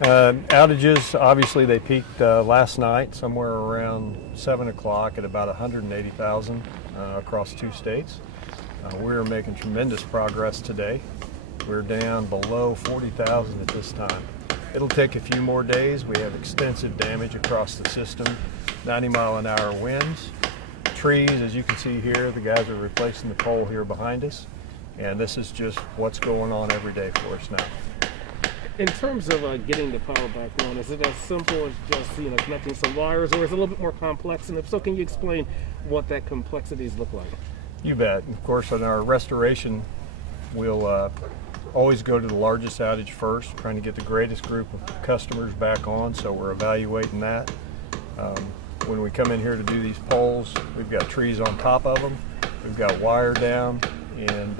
Outages, obviously they peaked last night somewhere around 7 o'clock at about 180,000 across 2 states. We're making tremendous progress today. We're down below 40,000 at this time. It'll take a few more days. We have extensive damage across the system, 90-mile-an-hour winds. Trees, as you can see here, the guys are replacing the pole here behind us, and this is just what's going on every day for us now. In terms of getting the power back on, is it as simple as just connecting some wires, or is it a little bit more complex? And if so, can you explain what that complexities look like? You bet. Of course, on our restoration, we'll always go to the largest outage first, trying to get the greatest group of customers back on, so we're evaluating that. When we come in here to do these poles, we've got trees on top of them, we've got wire down, and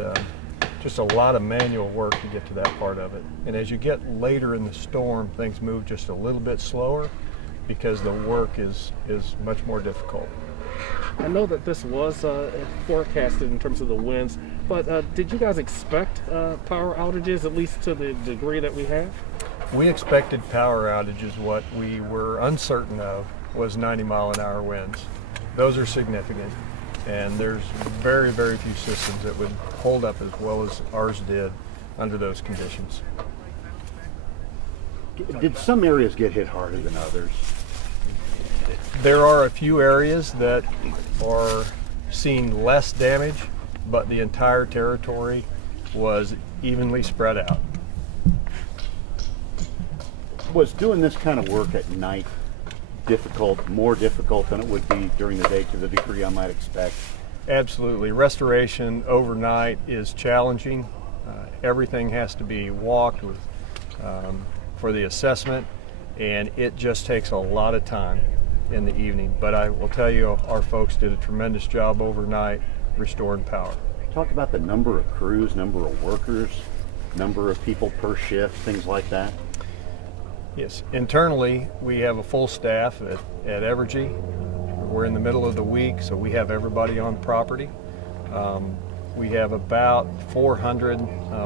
just a lot of manual work to get to that part of it. And as you get later in the storm, things move just a little bit slower because the work is much more difficult. I know that this was forecasted in terms of the winds, but did you guys expect power outages, at least to the degree that we have? We expected power outages. What we were uncertain of was 90-mile-an-hour winds. Those are significant, and there's very, very few systems that would hold up as well as ours did under those conditions. Did some areas get hit harder than others? There are a few areas that are seeing less damage, but the entire territory was evenly spread out. Was doing this kind of work at night more difficult than it would be during the day, to the degree I might expect? Absolutely. Restoration overnight is challenging. Everything has to be walked with for the assessment, and it just takes a lot of time in the evening. But I will tell you, our folks did a tremendous job overnight restoring power. Talk about the number of crews, number of workers, number of people per shift, things like that. Yes, internally we have a full staff at Evergy. We're in the middle of the week, so we have everybody on property. We have about 400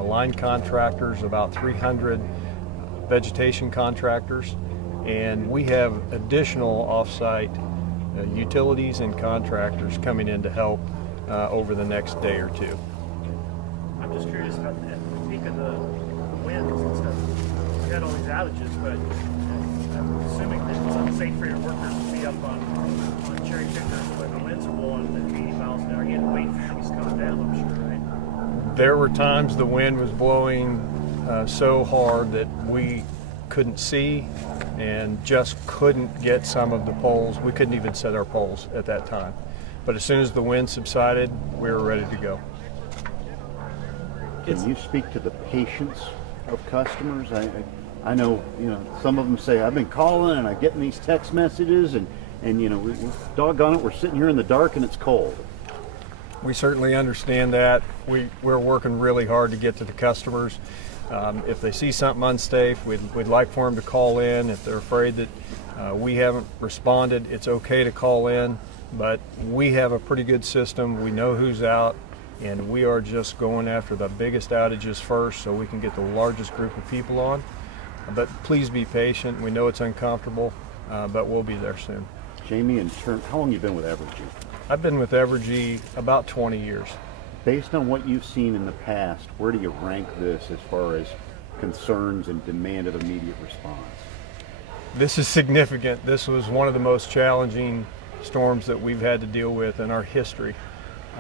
line contractors, about 300 vegetation contractors, and we have additional off-site utilities and contractors coming in to help over the next day or two. I'm just curious about at the peak of the winds and stuff. We had all these outages, but I'm assuming that it's unsafe for your workers to be up on cherry pickers when the winds are blowing at 80 miles an hour. You had to wait for trees to come down, I'm sure, right? There were times the wind was blowing so hard that we couldn't see and just couldn't get some of the poles. We couldn't even set our poles at that time. But as soon as the wind subsided, we were ready to go. Can you speak to the patience of customers? I know, some of them say, I've been calling and I'm getting these text messages and doggone it, we're sitting here in the dark and it's cold. We certainly understand that. We're working really hard to get to the customers. If they see something unsafe, we'd like for them to call in. If they're afraid that we haven't responded, it's okay to call in. But we have a pretty good system. We know who's out, and we are just going after the biggest outages first so we can get the largest group of people on. But please be patient. We know it's uncomfortable, but we'll be there soon. Jamie, how long have you been with Evergy? I've been with Evergy about 20 years. Based on what you've seen in the past, where do you rank this as far as concerns and demand of immediate response? This is significant. This was one of the most challenging storms that we've had to deal with in our history.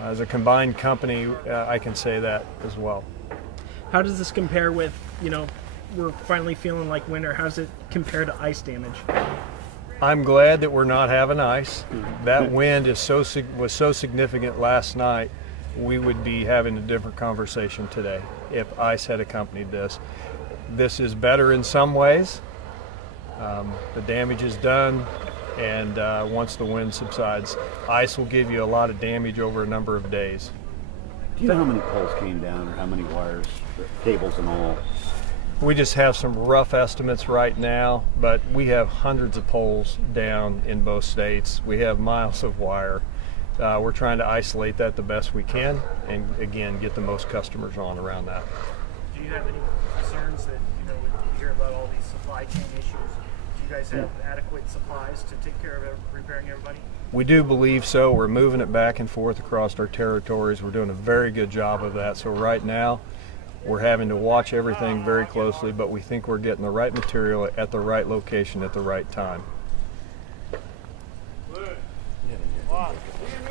As a combined company, I can say that as well. How does this compare with, we're finally feeling like winter? How does it compare to ice damage? I'm glad that we're not having ice. That wind was so significant last night, we would be having a different conversation today if ice had accompanied this. This is better in some ways. The damage is done, and once the wind subsides, ice will give you a lot of damage over a number of days. Do you know how many poles came down, or how many wires, cables and all? We just have some rough estimates right now, but we have hundreds of poles down in both states. We have miles of wire. We're trying to isolate that the best we can, and again, get the most customers on around that. Do you have any concerns that, when you hear about all these supply supply chain issues. Do you guys have adequate supplies to take care of repairing everybody? We do believe so. We're moving it back and forth across our territories. We're doing a very good job of that. So right now, we're having to watch everything very closely, but we think we're getting the right material at the right location at the right time.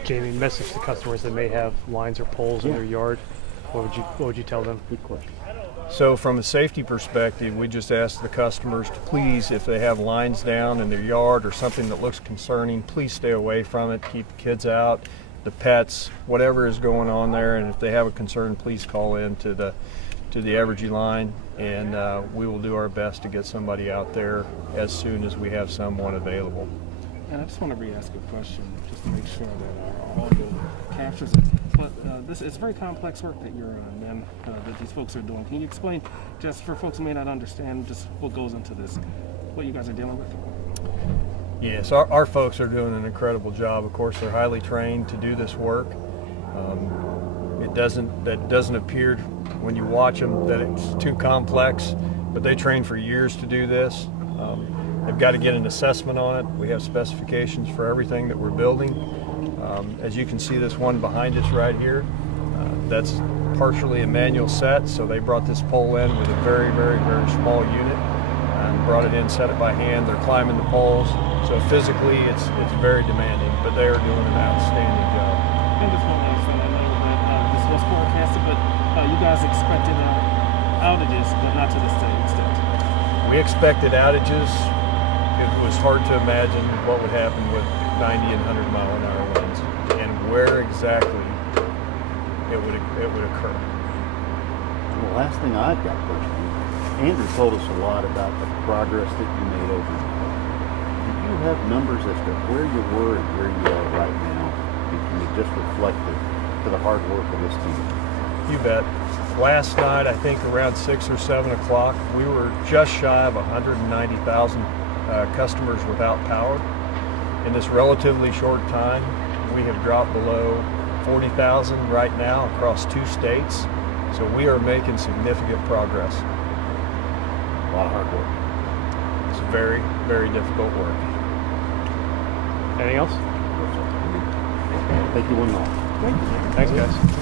Jamie, message to customers that may have lines or poles in their yard. What would you tell them? Good question. So from a safety perspective, we just ask the customers to please, if they have lines down in their yard or something that looks concerning, please stay away from it. Keep the kids out, the pets, whatever is going on there. And if they have a concern, please call in to the Evergy line, and we will do our best to get somebody out there as soon as we have someone available. And I just want to re-ask a question, just to make sure that our audio captures it. But this is very complex work that that these folks are doing. Can you explain, just for folks who may not understand, just what goes into this, what you guys are dealing with? Yes, our folks are doing an incredible job. Of course, they're highly trained to do this work. That doesn't appear when you watch them that it's too complex, but they train for years to do this. They've got to get an assessment on it. We have specifications for everything that we're building. As you can see, this one behind us right here, that's partially a manual set, so they brought this pole in with a very, very, very small unit and brought it in, set it by hand. They're climbing the poles, so physically it's very demanding, but they are doing an outstanding job. And just one last thing, I know that this was forecasted, but you guys expected outages, but not to this extent. We expected outages. It was hard to imagine what would happen with 90 and 100 mile an hour winds and where exactly it would occur. Well, the last thing I've got personally, Andrew told us a lot about the progress that you made over the year. Do you have numbers as to where you were and where you are right now? And can you just reflect to the hard work of this team? You bet. Last night, I think around 6 or 7 o'clock, we were just shy of 190,000 customers without power. In this relatively short time, we have dropped below 40,000 right now across 2 states. So we are making significant progress. A lot of hard work. It's very, very difficult work. Anything else? Thank you one and all. Thanks, guys.